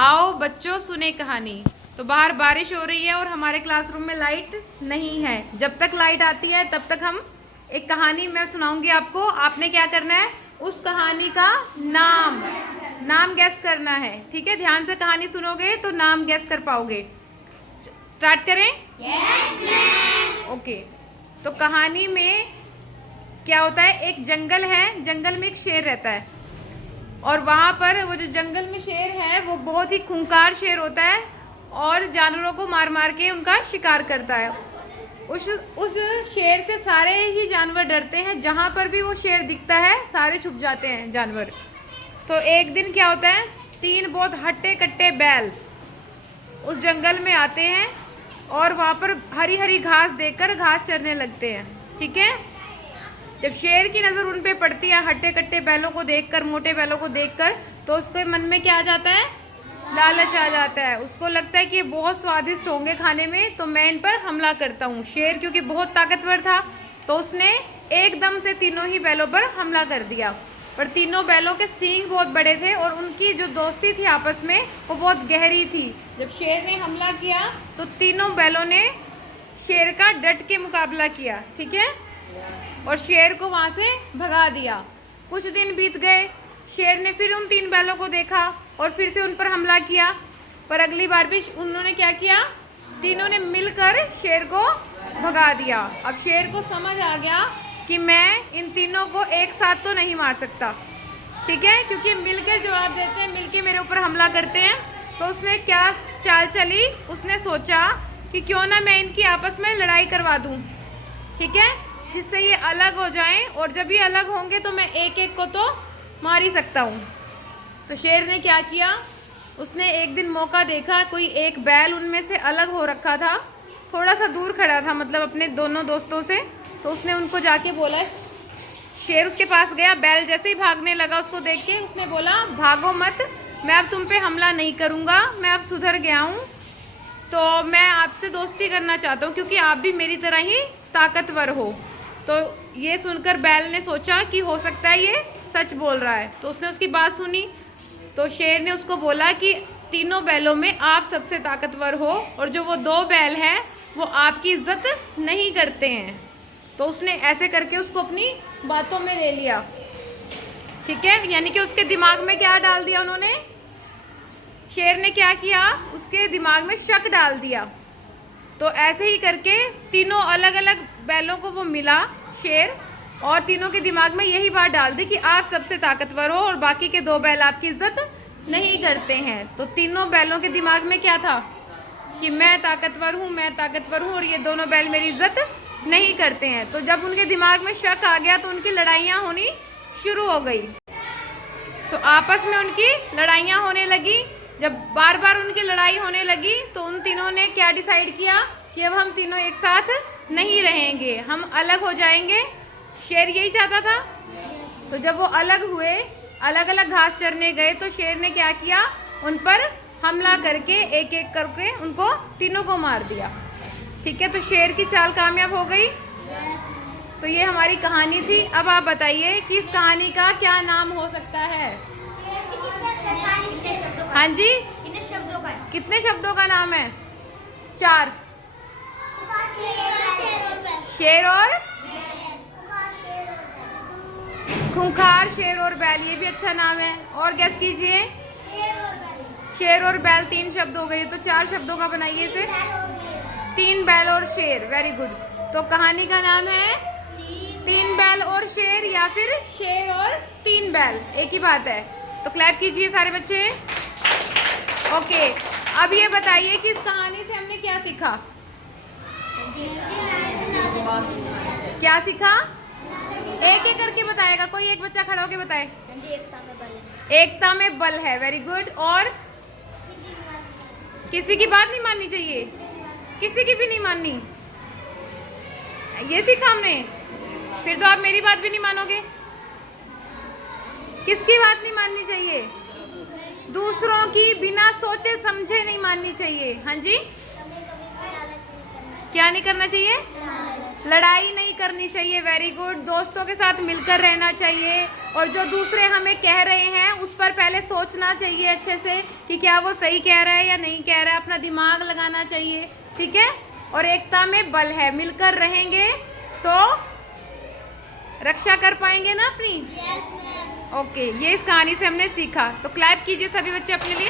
आओ बच्चों सुने कहानी। तो बाहर बारिश हो रही है और हमारे क्लासरूम में लाइट नहीं है। जब तक लाइट आती है तब तक हम एक कहानी मैं सुनाऊंगी आपको। आपने क्या करना है, उस कहानी का नाम गैस करना है। ठीक है, ध्यान से कहानी सुनोगे तो नाम गैस कर पाओगे। स्टार्ट करें? Yes ma'am. ओके, तो कहानी में क्या होता है, एक जंगल है, जंगल में एक शेर रहता है और वहाँ पर वो जो जंगल में शेर है वो बहुत ही खूंखार शेर होता है और जानवरों को मार मार के उनका शिकार करता है। उस शेर से सारे ही जानवर डरते हैं। जहाँ पर भी वो शेर दिखता है सारे छुप जाते हैं जानवर। तो एक दिन क्या होता है, 3 बहुत हट्टे कट्टे बैल उस जंगल में आते हैं और वहाँ पर हरी हरी घास देखकर घास चरने लगते हैं। ठीक है, जब शेर की नज़र उन पे पड़ती है, हट्टे कट्टे बैलों को देखकर, मोटे बैलों को देखकर, तो उसके मन में क्या आ जाता है, लालच आ जाता है। उसको लगता है कि ये बहुत स्वादिष्ट होंगे खाने में, तो मैं इन पर हमला करता हूँ। शेर क्योंकि बहुत ताकतवर था तो उसने एकदम से तीनों ही बैलों पर हमला कर दिया। पर तीनों बैलों के सींग बहुत बड़े थे और उनकी जो दोस्ती थी आपस में वो बहुत गहरी थी। जब शेर ने हमला किया तो तीनों बैलों ने शेर का डट के मुकाबला किया। ठीक है, और शेर को वहाँ से भगा दिया। कुछ दिन बीत गए, शेर ने फिर उन 3 बैलों को देखा और फिर से उन पर हमला किया। पर अगली बार भी उन्होंने क्या किया, तीनों ने मिलकर शेर को भगा दिया। अब शेर को समझ आ गया कि मैं इन तीनों को एक साथ तो नहीं मार सकता। ठीक है, क्योंकि मिलकर जवाब देते हैं, मिलकर मेरे ऊपर हमला करते हैं। तो उसने क्या चाल चली, उसने सोचा कि क्यों ना मैं इनकी आपस में लड़ाई करवा दूँ। ठीक है, जिससे ये अलग हो जाएं, और जब ये अलग होंगे तो मैं एक एक को तो मार ही सकता हूँ। तो शेर ने क्या किया, उसने एक दिन मौका देखा, कोई एक बैल उनमें से अलग हो रखा था, थोड़ा सा दूर खड़ा था, मतलब अपने दोनों दोस्तों से। तो उसने उनको जाके बोला, शेर उसके पास गया, बैल जैसे ही भागने लगा उसको देख के उसने बोला, भागो मत, मैं अब तुम पे हमला नहीं करूँगा, मैं अब सुधर गया हूँ, तो मैं आपसे दोस्ती करना चाहता हूँ क्योंकि आप भी मेरी तरह ही ताकतवर हो। तो ये सुनकर बैल ने सोचा कि हो सकता है ये सच बोल रहा है, तो उसने उसकी बात सुनी। तो शेर ने उसको बोला कि तीनों बैलों में आप सबसे ताकतवर हो और जो वो 2 बैल हैं वो आपकी इज्जत नहीं करते हैं। तो उसने ऐसे करके उसको अपनी बातों में ले लिया। ठीक है, यानी कि उसके दिमाग में क्या डाल दिया उन्होंने, शेर ने क्या किया, उसके दिमाग में शक डाल दिया। तो ऐसे ही करके तीनों अलग अलग बैलों को वो मिला शेर, और तीनों के दिमाग में यही बात डाल दी कि आप सबसे ताकतवर हो और बाकी के 2 बैल आपकी इज्जत नहीं करते हैं। तो तीनों बैलों के दिमाग में क्या था कि मैं ताकतवर हूँ, मैं ताकतवर हूँ और ये दोनों बैल मेरी इज्जत नहीं करते हैं। तो जब उनके दिमाग में शक आ गया तो उनकी लड़ाइयाँ होनी शुरू हो गई। तो आपस में उनकी लड़ाइयाँ होने लगी। जब बार बार उनकी लड़ाई होने लगी तो उन तीनों ने क्या डिसाइड किया कि अब हम तीनों एक साथ नहीं रहेंगे, हम अलग हो जाएंगे। शेर यही चाहता था। तो जब वो अलग हुए, अलग अलग घास चरने गए, तो शेर ने क्या किया, उन पर हमला करके एक एक करके उनको तीनों को मार दिया। ठीक है, तो शेर की चाल कामयाब हो गई। तो ये हमारी कहानी थी। अब आप बताइए कि इस कहानी का क्या नाम हो सकता है। हाँ जी, कितने शब्दों का नाम है? 4। शेर और खूंखार, शेर और बैल, ये भी अच्छा नाम है। और गैस कीजिए, शेर और बैल 3 शब्द हो गए, तो 4 शब्दों का बनाइए इसे। 3 बैल और शेर, वेरी गुड। तो कहानी का नाम है 3 बैल और शेर, या फिर शेर और 3 बैल, एक ही बात है। तो क्लैप कीजिए सारे बच्चे। ओके, अब ये बताइए कि इस कहानी से हमने क्या सीखा। क्या सीखा? एक एक करके बताएगा कोई, एक बच्चा खड़ा होकर बताए। एकता में बल है, वेरी गुड। और किसी की बात नहीं माननी चाहिए, किसी की भी नहीं माननी, ये सीखा हमने। फिर तो आप मेरी बात भी नहीं मानोगे। किसकी बात नहीं माननी चाहिए? दूसरों की बिना सोचे समझे नहीं माननी चाहिए। हाँ जी, क्या नहीं करना चाहिए? लड़ाई नहीं करनी चाहिए, वेरी गुड। दोस्तों के साथ मिलकर रहना चाहिए, और जो दूसरे हमें कह रहे हैं उस पर पहले सोचना चाहिए अच्छे से कि क्या वो सही कह रहा है या नहीं कह रहा है, अपना दिमाग लगाना चाहिए, ठीक है। और एकता में बल है, मिलकर रहेंगे तो रक्षा कर पाएंगे ना अपनी। Yes ma'am. ओके, ये इस कहानी से हमने सीखा। तो क्लैप कीजिए सभी बच्चे अपने लिए।